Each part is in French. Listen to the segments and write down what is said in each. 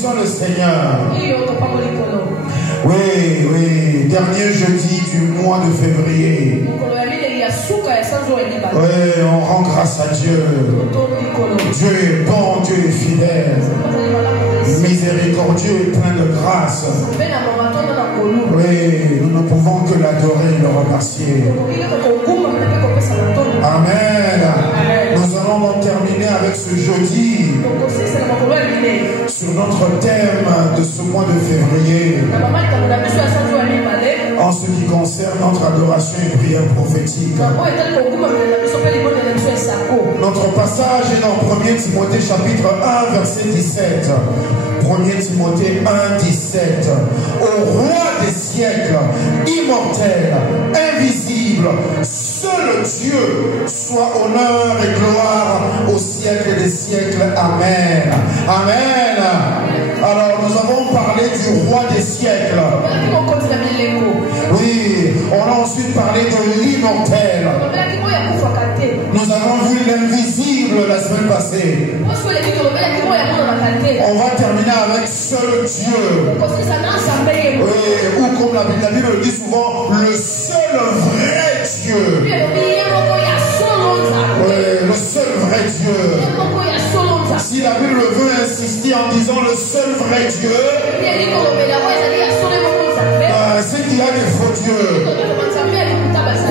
bénissons le Seigneur. Oui, oui, dernier jeudi du mois de février. Oui, on rend grâce à Dieu. Dieu est bon, Dieu est fidèle, miséricordieux et plein de grâce. Oui, nous ne pouvons que l'adorer et le remercier. Amen. Nous allons donc terminer avec ce jeudi sur notre thème de ce mois de février en ce qui concerne notre adoration et prière prophétique. Notre passage est dans 1 Timothée chapitre 1 verset 17. 1 Timothée 1, 17. Au roi des siècles, immortel, invisible, seul Dieu, soit honneur et gloire au siècle des siècles. Amen. Amen. Alors nous avons parlé du roi des siècles. Oui, on a ensuite parlé de l'immortel. Nous avons vu l'invisible la semaine passée. On va terminer avec seul Dieu. Oui, ou comme la Bible le dit souvent, le seul vrai Dieu. Oui, le seul vrai Dieu. Si la Bible veut insister en disant le seul vrai Dieu, c'est qu'il y a des faux dieux.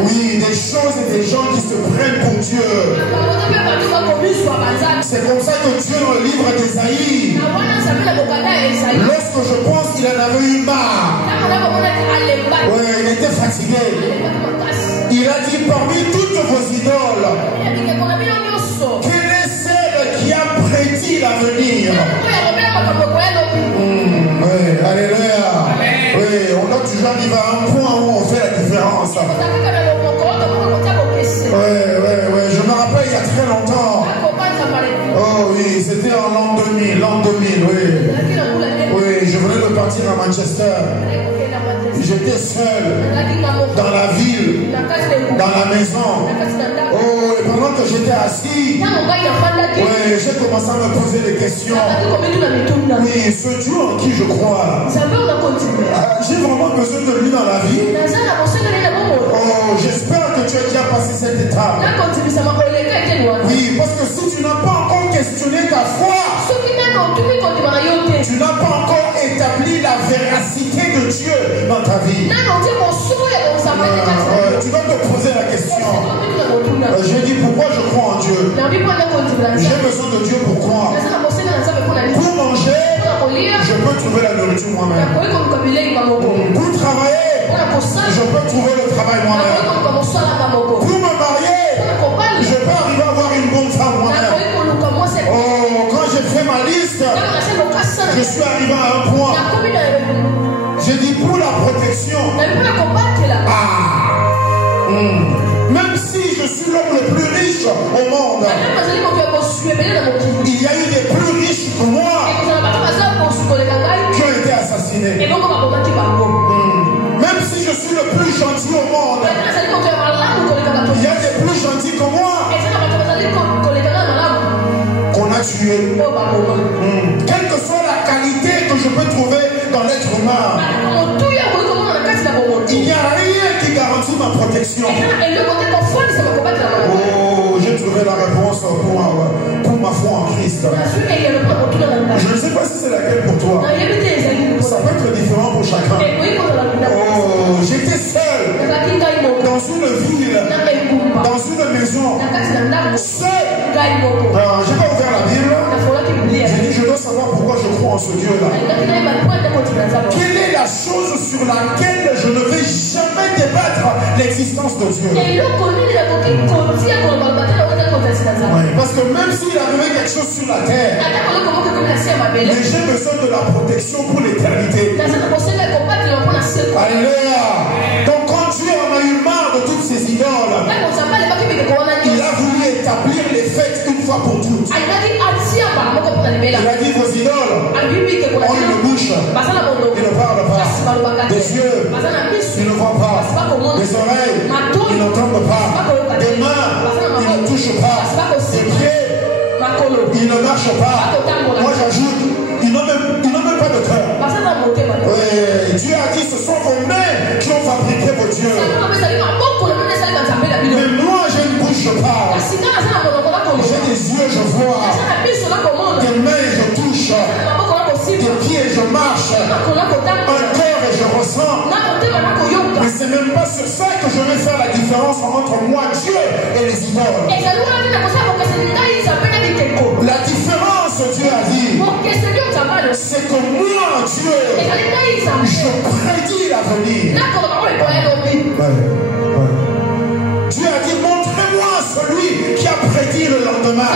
Oui, des choses et des gens qui se prennent pour Dieu. C'est comme ça que Dieu dans le livre d'Ésaïe, lorsque je pense qu'il en avait eu marre, oui, il était fatigué. Il a dit parmi toutes vos idoles, quelle est celle qui a prédit l'avenir? Oui, alléluia. Oui, on doit toujours arriver à un point où on fait la différence. Oui, je me rappelle il y a très longtemps. Oh oui, c'était en l'an 2000, oui. Oui, je venais de partir à Manchester. J'étais seul dans la ville, dans la maison. Oh, et pendant que j'étais assis, oui, j'ai commencé à me poser des questions. Oui, ce Dieu en qui je crois, j'ai vraiment besoin de lui dans la vie. Oh, j'espère que tu as déjà passé cette étape. Oui, parce que si tu n'as pas encore questionné ta foi, tu n'as pas encore établi la véracité de Dieu dans ta vie. Tu dois te poser la question. J'ai dit pourquoi je crois en Dieu. J'ai besoin de Dieu pour croire. Pour manger, je peux trouver la nourriture moi-même. Pour travailler, je peux trouver le travail moi-même. Pour me marier, je peux arriver à avoir une bonne femme moi-même. Oh, quand j'ai fait ma liste, je suis arrivé à un point. J'ai dit pour la protection. Même si je suis l'homme le plus riche au monde, il y a eu des plus riches que moi qui ont été assassinés. Même si je suis le plus gentil au monde, il y a des plus gentils que moi qu'on a tués. Quelle que soit la qualité que je peux trouver dans l'être humain, il n'y a rien qui garantit ma protection. Oh, j'ai trouvé la réponse pour ma foi en Christ. Je ne sais pas si c'est laquelle pour toi. Ça peut être différent pour chacun. Oh, j'étais seul dans une ville, dans une maison, seul. J'ai pas ouvert la Bible. J'ai dit je dois savoir pourquoi je crois en ce Dieu-là. Quelle est la chose sur laquelle je ne vais jamais débattre l'existence de Dieu? Oui, parce que même s'il arrivait quelque chose sur la terre, mais j'ai besoin de la protection pour l'éternité. Alléluia. Donc quand Dieu en a eu marre de toutes ces idoles, il a voulu établir les fêtes une fois pour toutes. Il a dit vos idoles ont une bouche, ils ne parlent pas. Des yeux, ils ne voient pas. Des oreilles, ils n'entendent pas. Des mains, ils ne touchent pas. Des pieds, ils ne marchent pas. Moi j'ajoute, ils n'ont même ce sont vos mains qui ont fabriqué vos dieux. Mais moi, j'ai une bouche, je parle. J'ai des yeux, je vois. Des mains, je touche. Des pieds, je marche. Un cœur, et je ressens. Mais c'est même pas sur ça que je vais faire la différence entre moi, Dieu, et les idoles. La différence, Dieu a dit, c'est que moi, Dieu, je prédis l'avenir. Dieu a dit, montrez-moi celui qui a prédit le lendemain,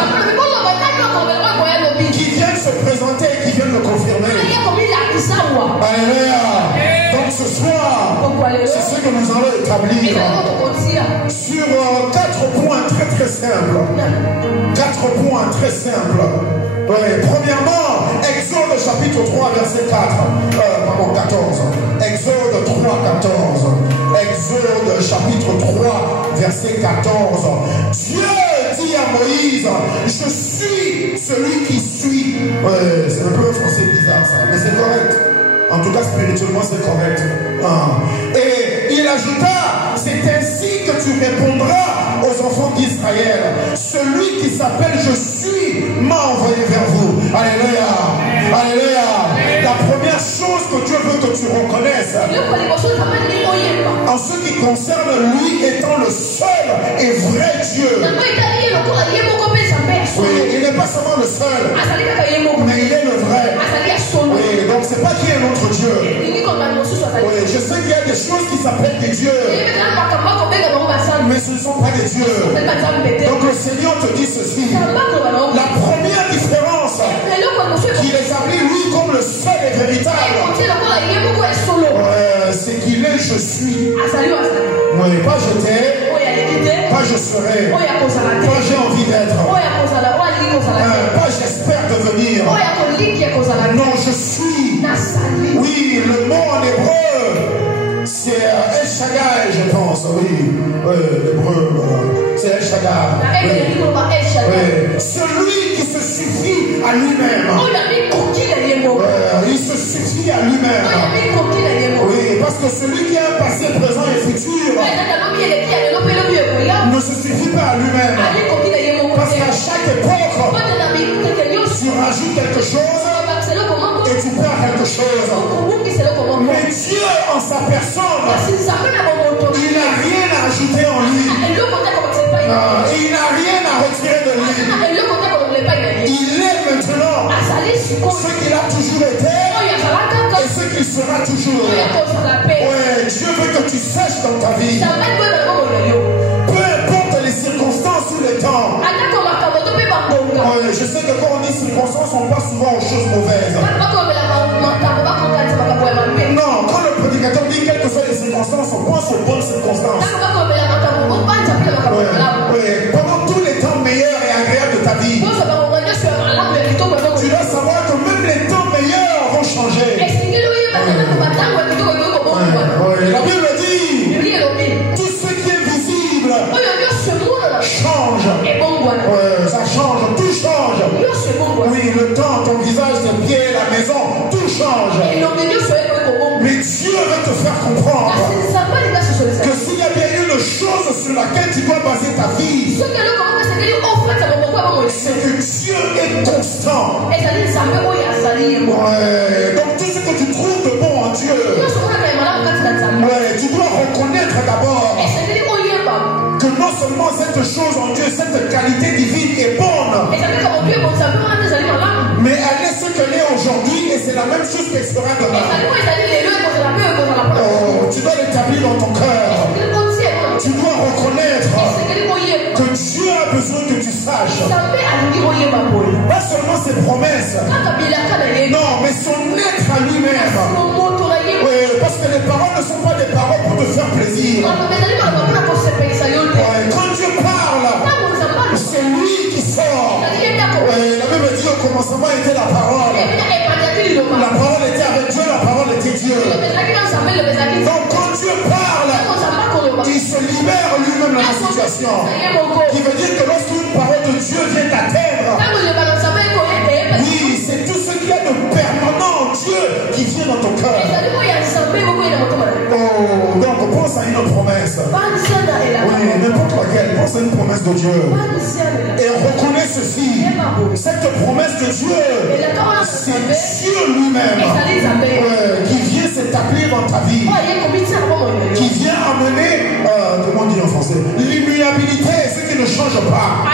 qui vient de se présenter et qui vient de le confirmer. Alléluia. Donc ce soir, c'est ce que nous allons établir sur 4 points très simples. 4 points très simples. Premièrement, Exode chapitre 3 verset 14. Exode 3 14. Exode chapitre 3 verset 14. Dieu dit à Moïse, je suis celui qui suis. C'est un peu un français bizarre ça, mais c'est correct. En tout cas, spirituellement, c'est correct. Et il ajouta, c'est ainsi que tu répondras aux enfants d'Israël. Celui qui s'appelle Je suis m'a envoyé vers vous. Alléluia. Alléluia. La première chose que Dieu veut que tu reconnaisses, en ce qui concerne lui étant le seul et vrai Dieu. Oui, il n'est pas seulement le seul, mais il est le vrai. Oui, donc c'est pas qu'il y ait un autre Dieu. Oui, je sais qu'il y a des choses qui s'appellent des dieux, mais ce ne sont pas des dieux. Donc le Seigneur te dit ceci. La première différence qui établit lui comme le seul et véritable, c'est qu'il est je suis. Oui, pas je t'ai, pas je serai, pas j'ai envie d'être, pas j'espère devenir. Non, je suis. Oui, le mot en hébreu, c'est El Shaddai, je pense. Oui, l'hébreu, c'est El Shaddai. Oui. Celui qui se suffit à lui-même. Il se suffit à lui-même. Oui, parce que celui qui a un passé, présent et futur ne se suffit pas à lui-même. Parce qu'à chaque époque, tu rajoutes quelque chose et tu perds quelque chose. Mais Dieu en sa personne, il n'a rien à ajouter en lui. Et il n'a rien à retirer de lui. Il est maintenant ce qu'il a toujours été et ce qu'il sera toujours. Ouais, Dieu veut que tu saches dans ta vie, peu importe les circonstances ou les temps. Je sais que quand on dit circonstances, on passe souvent aux choses mauvaises. Non, quand le prédicateur dit quelles que soient les circonstances, on pense aux bonnes circonstances. Pendant tous les temps meilleurs et agréables de ta vie, tu dois savoir que même les temps meilleurs vont changer. La Bible dit, tout ce qui est visible change. Ça change, tout change. Oui, le temps, ton visage, tes pieds, la maison, tout change. Mais Dieu veut te faire comprendre que s'il y a bien une chose sur laquelle tu dois baser ta vie, c'est que Dieu est constant. Donc tout ce que tu trouves de bon en Dieu, tu dois reconnaître d'abord que non seulement cette chose en Dieu, cette qualité divine est bonne, mais elle est ce qu'elle est aujourd'hui et c'est la même chose qu'elle sera demain. Tu dois l'établir dans ton cœur. Tu dois reconnaître que Dieu a besoin que tu saches pas seulement ses promesses, non, mais son être à lui-même. Oui, parce que les paroles ne sont pas des paroles pour te faire plaisir. Quand Dieu parle, c'est lui qui sort. La Bible dit au commencement était la parole. La parole était avec Dieu, la parole était Dieu. Donc quand Dieu parle, il se libère lui-même de la situation. Qui veut dire que lorsqu'une parole de Dieu vient t'atteindre, oui, c'est tout ce qu'il y a de permanent en Dieu qui vient dans ton cœur. c'est une promesse de Dieu. Et reconnaît ceci. Cette promesse de Dieu, c'est Dieu lui-même qui vient s'établir dans ta vie. Qui vient amener, comment dire en français, l'immuabilité, ce qui ne change pas.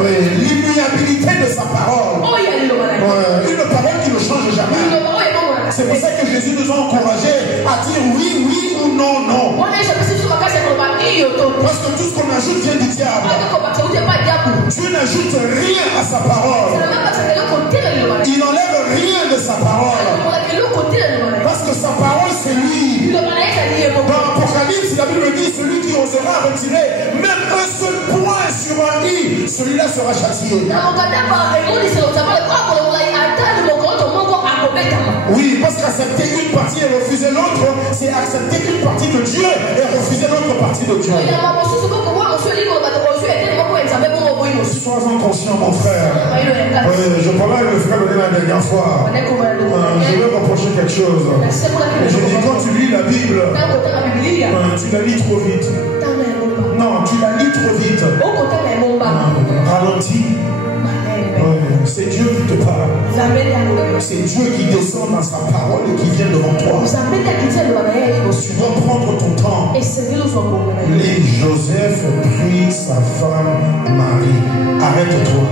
L'immuabilité de sa parole. Une parole qui ne change jamais. C'est pour ça que Jésus nous a encouragés à dire oui, oui ou non, non. Parce que tout ce qu'on ajoute vient du diable. Dieu n'ajoute rien à sa parole. Il n'enlève rien de sa parole. Parce que sa parole, c'est lui. Dans l'Apocalypse, la Bible dit, celui qui osera retirer même un seul point sur un i, celui-là sera châtié. Oui, parce qu'accepter une partie et refuser l'autre, c'est accepter une partie de Dieu et refuser l'autre partie de Dieu. Sois-en conscient, mon frère. Je parlais avec le frère la dernière fois. Je vais reprocher quelque chose. Je dis, quand tu lis la Bible, tu la lis trop vite. Non, tu la lis trop vite. Ralentis. C'est Dieu qui te parle. C'est Dieu qui descend dans sa parole et qui vient devant toi. Tu dois prendre ton temps. Et Joseph prit sa femme Marie. Arrête-toi.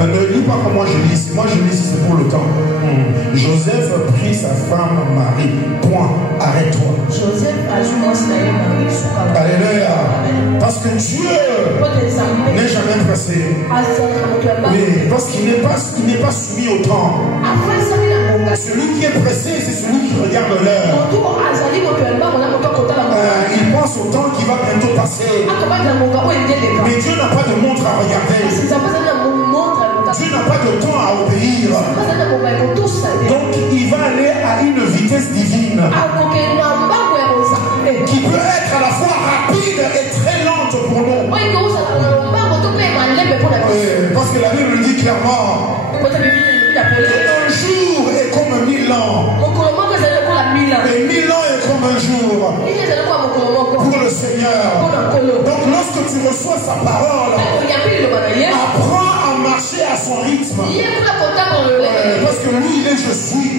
Ne lis pas comme moi je lis. Moi je lis si c'est pour le temps. Joseph prit sa femme Marie. Point. Arrête-toi. Alléluia. Parce que Dieu n'est jamais pressé. Oui, parce qu'il n'est pas soumis au temps. Celui qui est pressé, c'est celui qui regarde l'heure. Il pense au temps qui va bientôt passer. Mais Dieu n'a pas de montre à regarder. Dieu n'a pas de temps à obéir. Donc il va aller à une vitesse divine qui peut être à la fois rapide et très lente pour nous. Parce que la Bible dit clairement un jour est comme 1000 ans. Et 1000 ans est comme un jour pour le Seigneur. Donc lorsque tu reçois sa parole, apprends à marcher à son rythme. Parce que lui, il est je suis.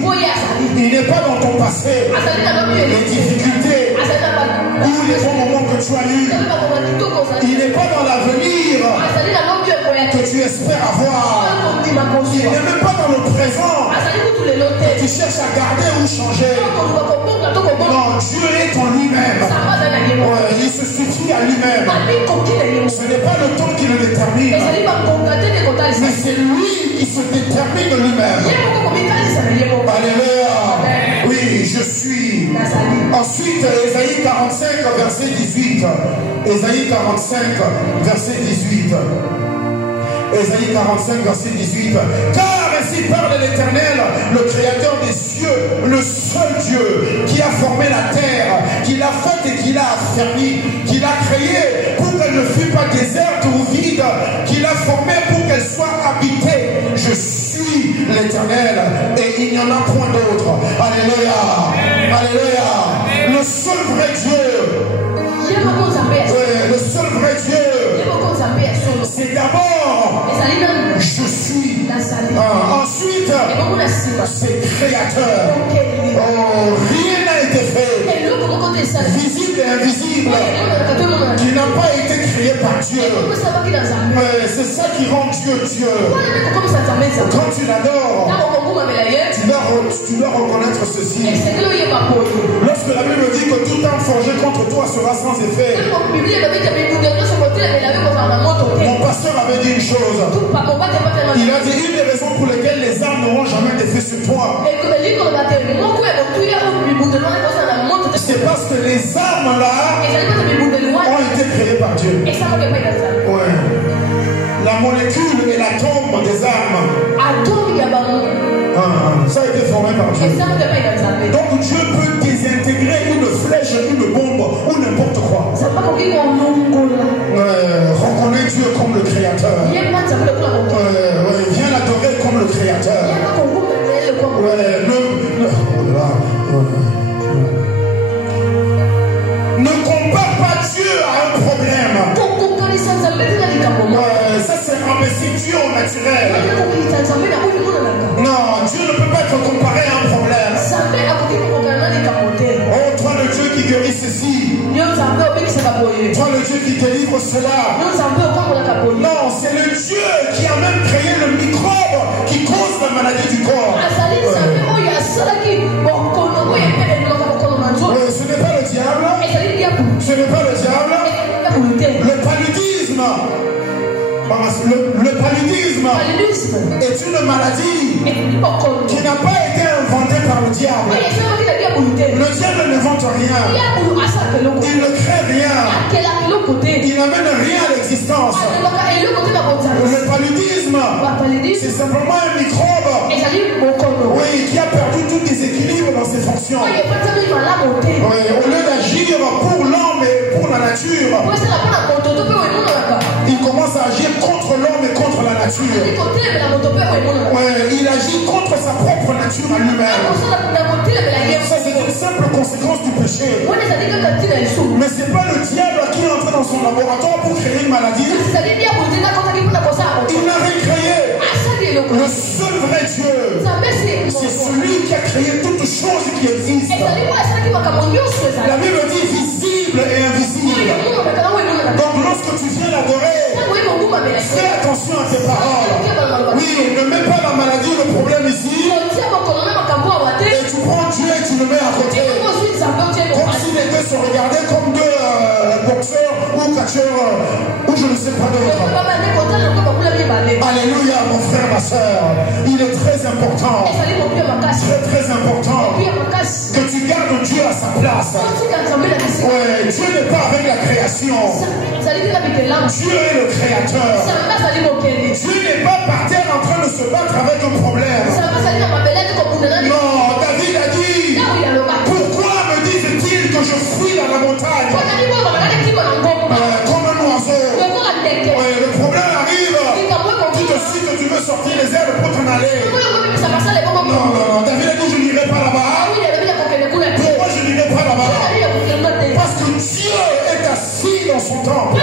Il n'est pas dans ton passé. Les difficultés ou les bons moments que tu as eus. Il n'est pas dans l'avenir que tu espères avoir. Il n'est même pas dans le présent que tu cherches à garder ou changer. Non, Dieu est en lui-même. Il se suffit à lui-même. Ce n'est pas le temps qui le détermine, mais c'est lui qui se détermine lui-même. Alléluia. Oui, je suis. Ensuite, Ésaïe 45, verset 18. Ésaïe 45, verset 18. Ésaïe 45, verset 18. Car ainsi parle l'Éternel, le Créateur des cieux, le seul Dieu qui a formé la terre, qui l'a faite et qui l'a affermie, qui l'a créée pour qu'elle ne fût pas déserte ou vide, qui l'a formée pour qu'elle soit habitée. Je suis l'Éternel et il n'y en a point d'autre. Alléluia. Alléluia. Le seul vrai Dieu. Le seul vrai Dieu. C'est d'abord je suis. Ensuite, c'est créateur. Rien n'a été fait, visible et invisible, qui n'a pas été créé par Dieu. C'est ça qui rend Dieu Dieu. Quand tu l'adores, tu dois reconnaître ceci. Lorsque la Bible dit que tout arme forgé contre toi sera sans effet, mon pasteur avait dit une chose. Il a dit une des raisons pour lesquelles les armes n'auront jamais d'effet sur toi. C'est parce que les armes là ont été créées par Dieu. Ouais. La molécule et l'atome des armes, ça a été formé par Dieu. Donc Dieu peut désintégrer une flèche, une bombe ou n'importe quoi. Reconnais Dieu comme le créateur. Viens l'adorer comme le créateur. situé au naturel. Non, Dieu ne peut pas être comparé à un problème. Oh, toi le Dieu qui guérit ceci. Toi le Dieu qui délivre cela. Non, c'est le Dieu qui a même créé le microbe qui cause la maladie du corps. Ce n'est pas le diable. Ce n'est pas le diable. Le paludisme. Le paludisme est une maladie qui n'a pas été inventée par le diable. Le diable n'invente rien. Il ne crée rien. Il n'amène rien à l'existence. Le paludisme, c'est simplement un microbe qui a perdu tout déséquilibre dans ses fonctions. Au lieu d'agir pour l'homme et pour la nature, il commence à agir contre l'homme et contre la nature. Il agit contre sa propre nature à lui-même. Ça, c'est une simple conséquence du péché. Mais ce n'est pas le diable qui est entré dans son laboratoire pour créer une maladie. Il n'a rien créé. Le seul vrai Dieu, c'est celui qui a créé toutes choses qui existent. La Bible dit visible et invisible. Donc lorsque tu viens l'adorer, fais attention à tes paroles. Oui, ne mets pas la maladie, le problème ici. Et tu prends Dieu et tu le mets à côté. Comme si les deux se regardaient comme deux boxeurs ou catcheurs ou je ne sais pas d'autres. Alléluia, mon frère, ma soeur. Il est très important. Très important que tu gardes Dieu à sa place. Ouais, Dieu n'est pas avec la création. Dieu est le créateur. Dieu n'est pas par terre en train de se battre avec un problème. Non, David a dit, pourquoi me disent-ils que je fuis dans la montagne comme un oiseau? Ouais, le problème arrive. Tout de suite tu veux sortir les ailes pour t'en aller. Non, David a dit, je n'irai pas là-bas. Pourquoi je n'irai pas là-bas? Parce que Dieu est assis dans son temple.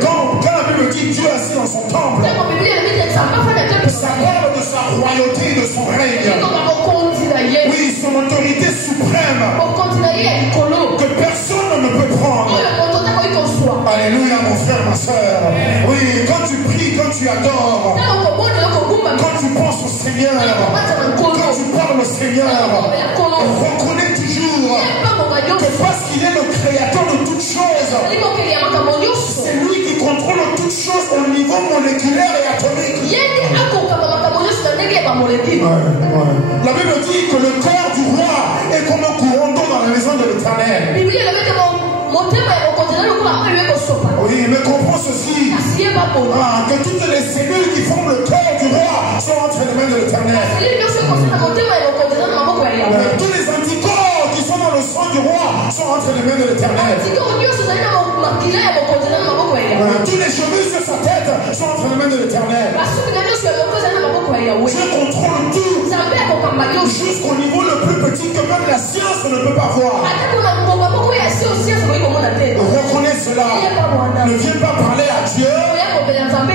Quand la Bible dit Dieu est assis dans son temple, ça parle de sa royauté et de son règne. Oui, son autorité suprême que personne ne peut prendre. Alléluia, mon frère, ma soeur. Oui, quand tu pries, quand tu adores, quand tu penses au Seigneur, quand tu parles au Seigneur, reconnais toujours que parce qu'il est le créateur de toutes choses, c'est lui qui contrôle toutes choses au niveau moléculaire et atomique. La Bible dit que le cœur du roi est comme un courant d'eau dans la maison de l'Éternel. Oui, mais comprends ceci, que toutes les cellules qui forment le cœur du roi sont entre les mains de l'Éternel. Tous les anticorps qui sont dans le sang du roi sont entre les mains de l'Éternel. Tous les cheveux sur sa tête sont entre les mains de l'Éternel. Dieu contrôle tout, jusqu'au niveau le plus petit que même la science ne peut pas voir. Reconnais cela. Ne viens pas parler à Dieu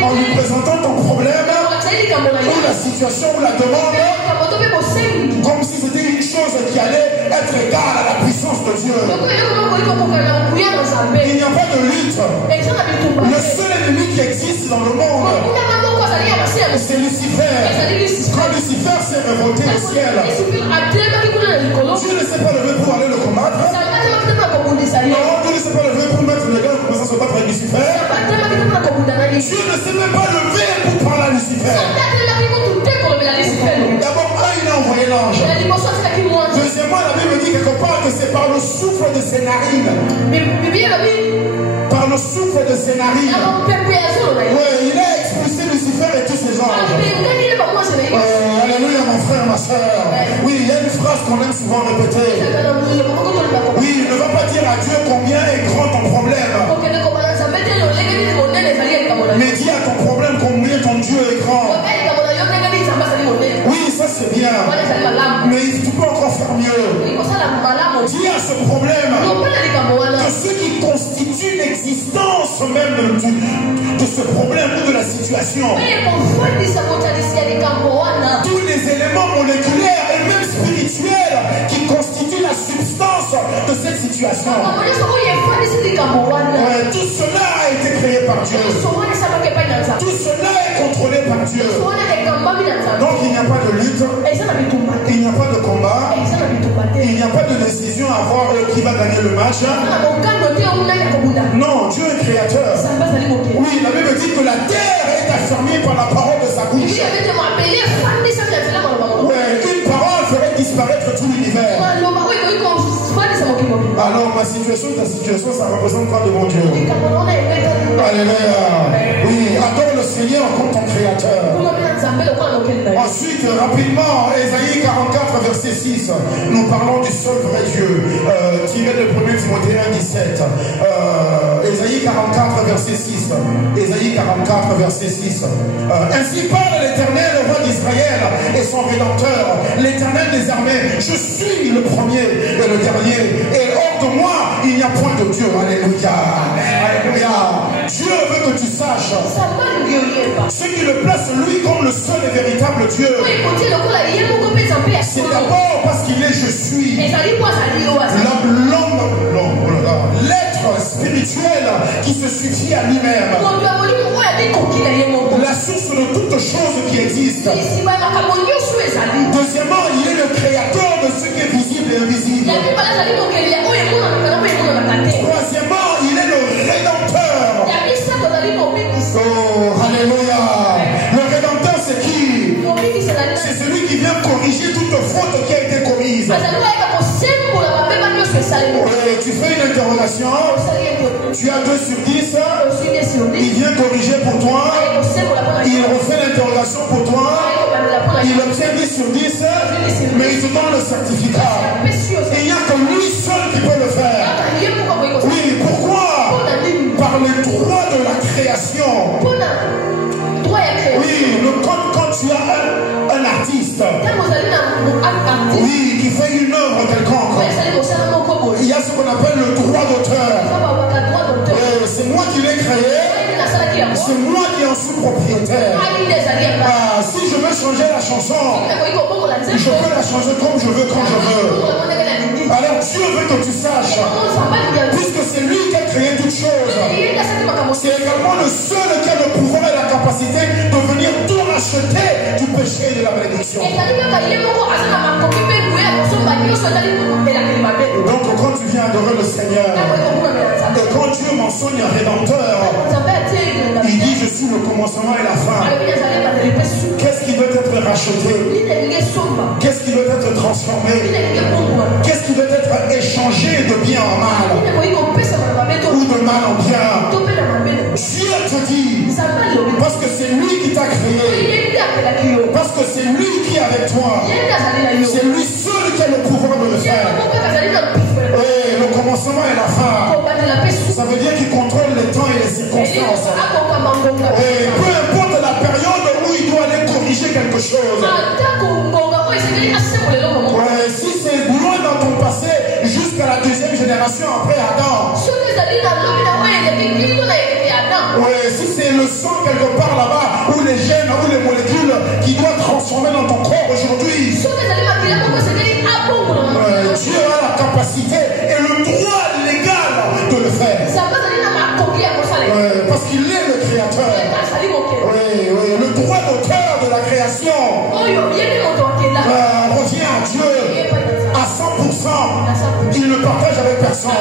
en lui présentant ton problème ou la situation ou la demande comme si c'était une chose qui allait être égale à la puissance de Dieu. Il n'y a pas de lutte. Le seul ennemi qui existe dans le monde, c'est Lucifer. Quand Lucifer s'est révolté au ciel, Dieu ne s'est pas levé pour aller le combattre. Non, Dieu ne s'est pas levé pour mettre les gars pour se battre avec Lucifer. Dieu ne s'est même pas levé pour parler à Lucifer. D'abord, il a envoyé l'ange. Deuxièmement, la Bible dit quelque part que c'est par le souffle de ses narines. Par le souffle de ses narines. Oui, il a expulsé Lucifer et tous ses anges. Alléluia, mon frère, ma soeur. Oui, il y a une phrase qu'on aime souvent répéter. Oui, ne va pas dire à Dieu combien est grand ton problème. Mais dis à ton problème combien ton Dieu est grand. Oui, ça c'est bien. Mais tu peux encore faire mieux. Dis à ce problème que ce qui constitue l'existence même de ce ce problème ou de la situation. Tous les éléments moléculaires et même spirituels qui constituent la substance de cette situation. Tout cela a été créé par Dieu. Tout cela est contrôlé par Dieu. Donc il n'y a pas de lutte, il n'y a pas de combat, il n'y a pas de décision à voir qui va gagner le match. Non, Dieu est créateur. Oui, la Bible dit que la terre est affermie par la parole de sa bouche. Une parole ferait disparaître tout l'univers. Alors ma situation, ta situation, ça représente quoi devant Dieu? Alléluia. Oui, adore le Seigneur comme ton créateur. Ensuite, rapidement, Ésaïe 44, verset 6. Nous parlons du seul vrai Dieu. Tiré de 1 Timothée 1, 17. Ésaïe 44, verset 6. Ésaïe 44, verset 6. Ainsi parle l'Éternel, le roi d'Israël et son Rédempteur, l'Éternel des armées. Je suis le premier et le dernier. Et hors de moi, il n'y a point de Dieu. Alléluia. Alléluia. Dieu veut que tu saches ce qui le place lui comme le seul et véritable Dieu. C'est d'abord parce qu'il est je suis. L'être spirituel qui se suffit à lui-même. La source de toutes choses qui existent. Deuxièmement, il est le créateur de ce qui est visible et invisible. Troisièmement, il est le rédempteur. Oh, alléluia. Le rédempteur, c'est qui? C'est celui qui vient corriger toute faute qui a été commise. Tu fais une interrogation, tu as 2 sur 10, il vient corriger pour toi, il refait l'interrogation pour toi, il obtient 10 sur 10, mais il te donne le certificat. Il n'y a que lui seul qui peut le faire. Oui, pourquoi? Par les droits de la création. Oui, quand tu as un artiste, oui, qui fait une œuvre quelconque, il y a ce qu'on appelle le droit d'auteur. C'est moi qui l'ai créé, c'est moi qui en suis propriétaire. Si je veux changer la chanson, je peux la changer comme je veux, quand je veux. Alors Dieu veut que tu saches, puisque c'est lui qui a créé toutes choses, c'est également le seul qui a le pouvoir et la capacité de venir tout racheter du péché et de la bénédiction. Donc quand tu viens adorer le Seigneur, et quand Dieu mentionne un rédempteur, il dit je suis le commencement et la fin. Qu'est-ce qui doit être racheté? Qu'est-ce qui doit être transformé? Qu'est-ce qui doit être échangé de bien en mal ou de mal en bien? Dieu te dit, parce que c'est lui qui t'a créé, parce que c'est lui qui est avec toi, c'est lui seul qui a le pouvoir de le faire. Et le commencement et la fin, ça veut dire qu'il contrôle les temps et les circonstances. Et peu importe la période où il doit aller corriger quelque chose. Si c'est loin dans ton passé, jusqu'à la 2e génération après Adam. Si c'est le sang quelque part là-bas, ou les gènes, ou les molécules qui doivent transformer dans ton corps aujourd'hui. Dieu a la capacité et le droit légal de le faire. Parce qu'il est le créateur. Le droit d'auteur de la création revient à Dieu à 100%. Il ne partage avec personne.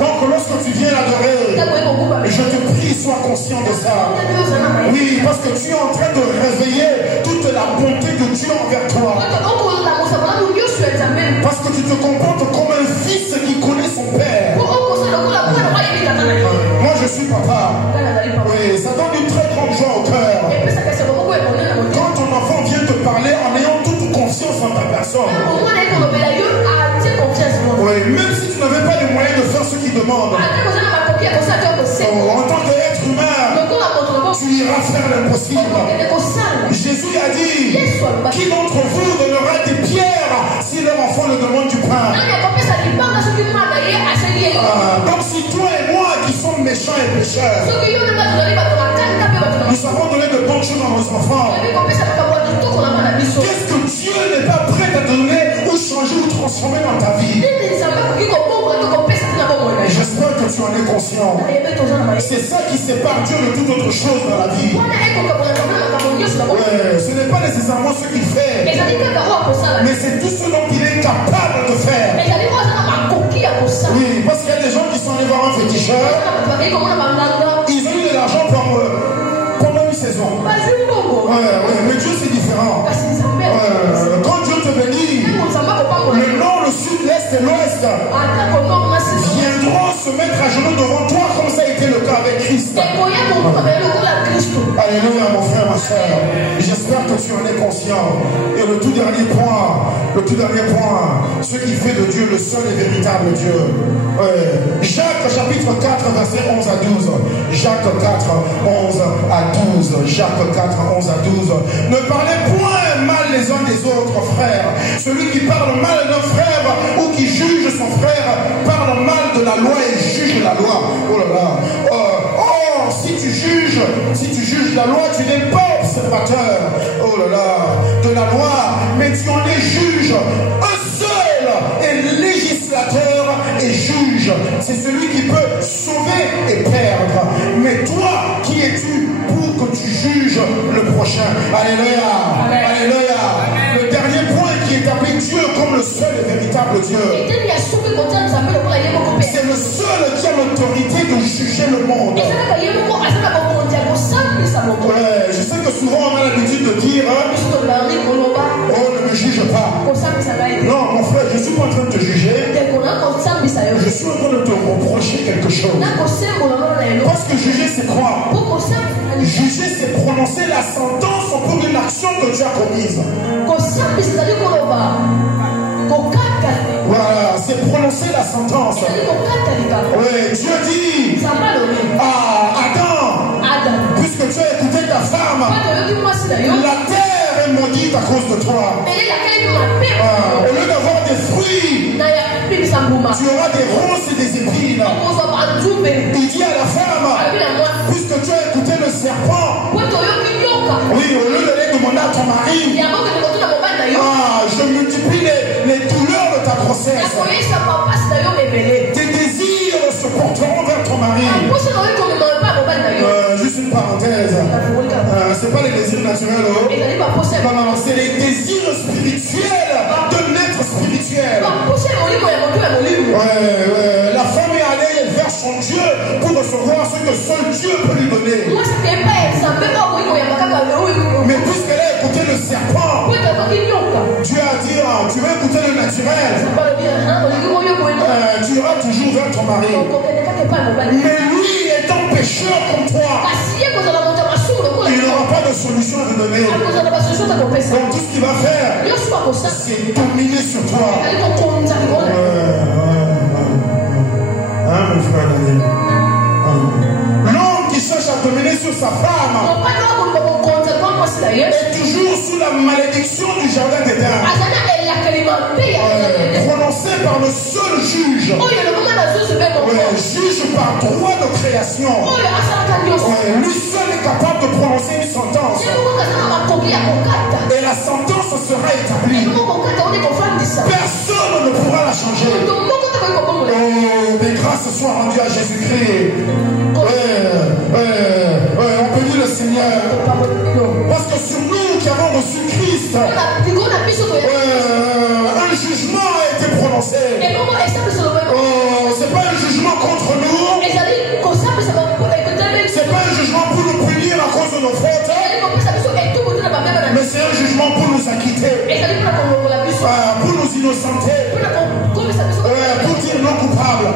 Donc lorsque tu viens l'adorer, je te prie, sois conscient de ça. Oui, parce que tu es en train de réveiller toute la bonté de Dieu envers toi. Parce que tu te comportes comme un fils qui connaît son père. Moi je suis papa. Oui, ça donne une très grande joie au cœur. Quand ton enfant vient te parler en ayant toute confiance en ta personne. Oui, même si tu n'avais pas les moyens de faire ce qu'il demande. En tant qu'être humain, tu iras faire l'impossible. Jésus a dit, qui d'entre vous donnera des pierres si leur enfant le demande du pain? Donc si toi et moi qui sommes méchants et pécheurs, nous savons donner de bonnes choses à nos enfants, qu'est-ce que Dieu n'est pas prêt à donner ou changer ou transformer dans ta vie? Et j'espère que tu en es conscient. C'est ça qui sépare Dieu de toute autre chose dans la vie. Ouais, ce n'est pas nécessairement ce qu'il fait, mais c'est tout ce dont il est capable de faire. Oui, parce qu'il y a des gens qui sont allés voir un féticheur. Ils ont eu de l'argent pendant une saison. Mais Dieu c'est différent. Quand Dieu te bénit, le nord, le sud, l'est et l'ouest viendront se mettre à genoux devant toi comme ça a été le cas avec Christ. Alléluia mon frère, ma soeur. J'espère que tu en es conscient. Et le tout dernier point, ce qui fait de Dieu le seul et véritable Dieu. Jacques chapitre 4 verset 11 à 12. Jacques 4 11 à 12. Jacques 4 11 à 12. Ne parlez point mal les uns des autres, frères. Celui qui parle mal d'un frère ou qui juge son frère parle mal de la loi et juge la loi. Oh là là. Si tu juges la loi, tu n'es pas observateur, oh là là, de la loi, mais tu en es juge. Un seul est législateur et juge. C'est celui qui peut sauver et perdre. Mais toi, qui es-tu pour que tu juges le prochain? Alléluia. Alléluia. Le dernier point qui établit Dieu comme le seul et véritable Dieu. C'est le seul qui a l'autorité de juger le monde. Ouais, je sais que souvent on a l'habitude de dire oh, ne me juge pas. Non, mon frère, je ne suis pas en train de te juger. Je suis en train de te reprocher quelque chose. Parce que juger, c'est quoi? Juger, c'est prononcer la sentence pour une action que tu as commise. Voilà, c'est prononcer la sentence. Oui, Dieu dit Adam, puisque tu as écouté ta femme, la terre est maudite à cause de toi. Au lieu d'avoir des fruits, tu auras des ronces et des épines. Il dit à la femme, puisque tu as écouté le serpent, oui, au lieu d'aller demander à ton mari, je multiplie les douleurs de ta grossesse. Tes désirs se porteront vers ton mari. Juste une parenthèse. C'est pas les désirs naturels. Non, c'est les désirs spirituels de l'être spirituel. La femme est allée vers son Dieu pour recevoir ce que seul Dieu peut lui donner. Mais puisqu'elle a écouté le serpent, Dieu a dit tu veux écouter le naturel, tu iras toujours vers ton mari. Mais lui étant pécheur comme toi, il n'aura pas de solution à te donner. Donc tout ce qu'il va faire, c'est dominer sur toi. Mon frère Daniel. L'homme qui cherche à dominer sur sa femme est toujours sous la malédiction du jardin d'Éden, prononcée par le seul juge. Juge par droit de création. Lui seul est capable de prononcer une sentence. Et la sentence sera établie. Personne ne pourra la changer. Des grâces soient rendues à Jésus-Christ. On peut dire le Seigneur. Parce que sur nous qui avons reçu Christ, un jugement a été prononcé. C'est pas un jugement contre nous. C'est pas un jugement pour nous punir à cause de nos fautes. Mais c'est un jugement pour nous acquitter. Pour nous innocenter. Pour dire non coupable.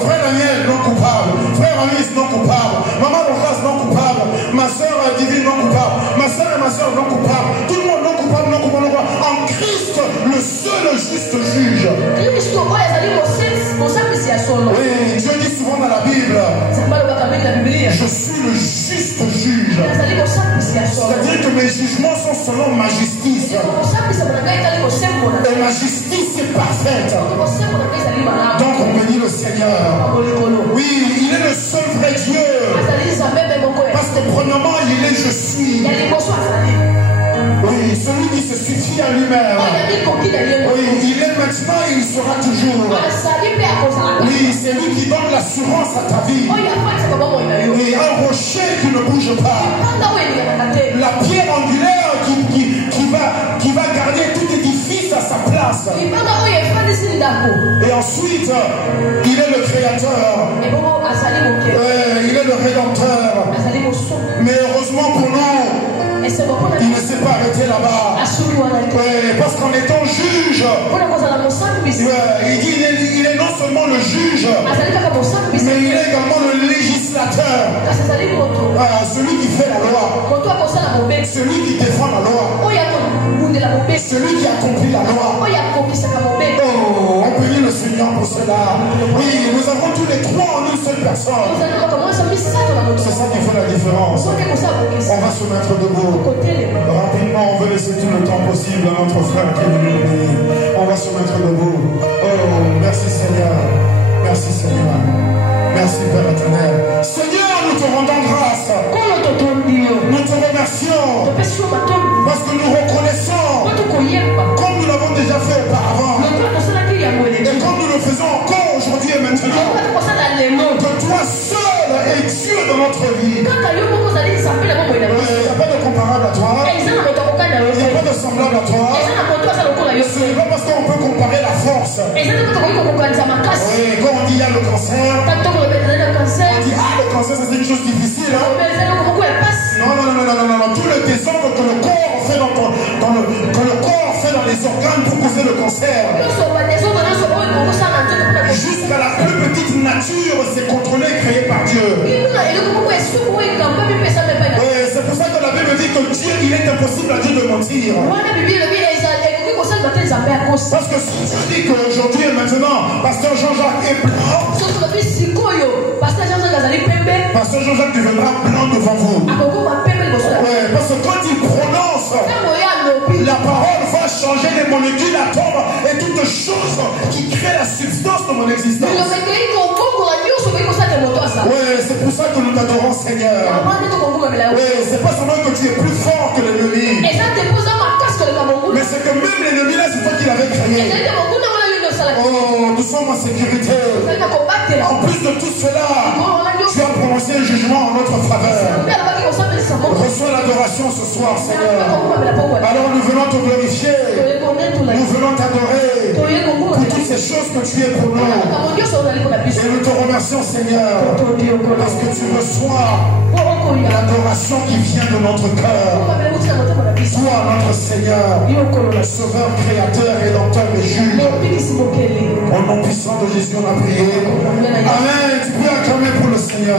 Frère Daniel, non coupable. Frère Alice, non coupable. Maman Lucas, non coupable. Ma soeur Divine, non coupable. Ma soeur et ma soeur, non coupable. Tout le monde, non coupable, non coupable, non coupable. En Christ, le seul juste juge. Oui, Dieu dit souvent dans la Bible, je suis le juste juge. C'est-à-dire que mes jugements sont selon ma justice. Et ma justice est parfaite. Seigneur. Oui, il est le seul vrai Dieu. Parce que premièrement, il est je suis. Oui, celui qui se suffit à lui-même. Oui, il est maintenant et il sera toujours. Oui, c'est lui qui donne l'assurance à ta vie. Oui, un rocher qui ne bouge pas. La pierre angulaire qui va garder tout édifice à sa place. Et ensuite, il est le créateur. Il est le rédempteur. Mais heureusement pour nous, il ne s'est pas arrêté là-bas. Parce qu'en étant juge, il dit il est non seulement le juge, mais il est également le législateur. Celui qui fait la loi, celui qui défend la loi, celui qui accomplit la loi. Oh, on bénit le Seigneur pour cela. Oui, nous avons tous les trois en une seule personne. C'est ça qui fait la différence. On va se mettre debout. Rapidement, on veut laisser tout le temps possible à notre frère qui est venu. On va se mettre debout. Oh, merci Seigneur. Merci Seigneur. Merci Père éternel. Seigneur, nous te rendons grâce. Nous te remercions. Parce que nous reconnaissons, comme nous l'avons déjà fait auparavant, et comme nous le faisons encore aujourd'hui et maintenant, que toi seul es Dieu dans notre vie. Il n'y a pas de comparable à toi. Il n'y a pas de semblable à toi. Ce n'est pas parce qu'on peut comparer la force. Oui, quand on dit il y a le cancer, on dit ah le cancer c'est une chose difficile. Non. Tout le désordre que le corps fait dans les organes pour causer le cancer. Jusqu'à la plus petite nature, c'est contrôlé et créé par Dieu. C'est pour ça que la Bible dit que Dieu, il est impossible à Dieu de mentir. Parce que si Dieu dit qu'aujourd'hui et maintenant, Pasteur Jean-Jacques est blanc, Pasteur Jean-Jacques deviendra blanc devant vous. Parce que quand il prononce, la parole va changer les molécules, atomes et toutes choses qui créent la substance de mon existence. C'est pour ça que nous t'adorons, Seigneur. C'est pas seulement que tu es plus fort que l'ennemi, mais c'est que même l'ennemi là, c'est toi qui l'avais créé. Oh, nous sommes en sécurité. En plus de tout cela, tu as prononcé un jugement en notre faveur. Reçois l'adoration ce soir, Seigneur. Alors nous venons te glorifier. Nous venons t'adorer pour toutes ces choses que tu es pour nous. Et nous te remercions, Seigneur, parce que tu reçois l'adoration qui vient de notre cœur. Toi, notre Seigneur, Sauveur, Créateur, Rédempteur et Juge. Au nom puissant de Jésus, on a prié. Amen. Tu peux acclamer pour le Seigneur.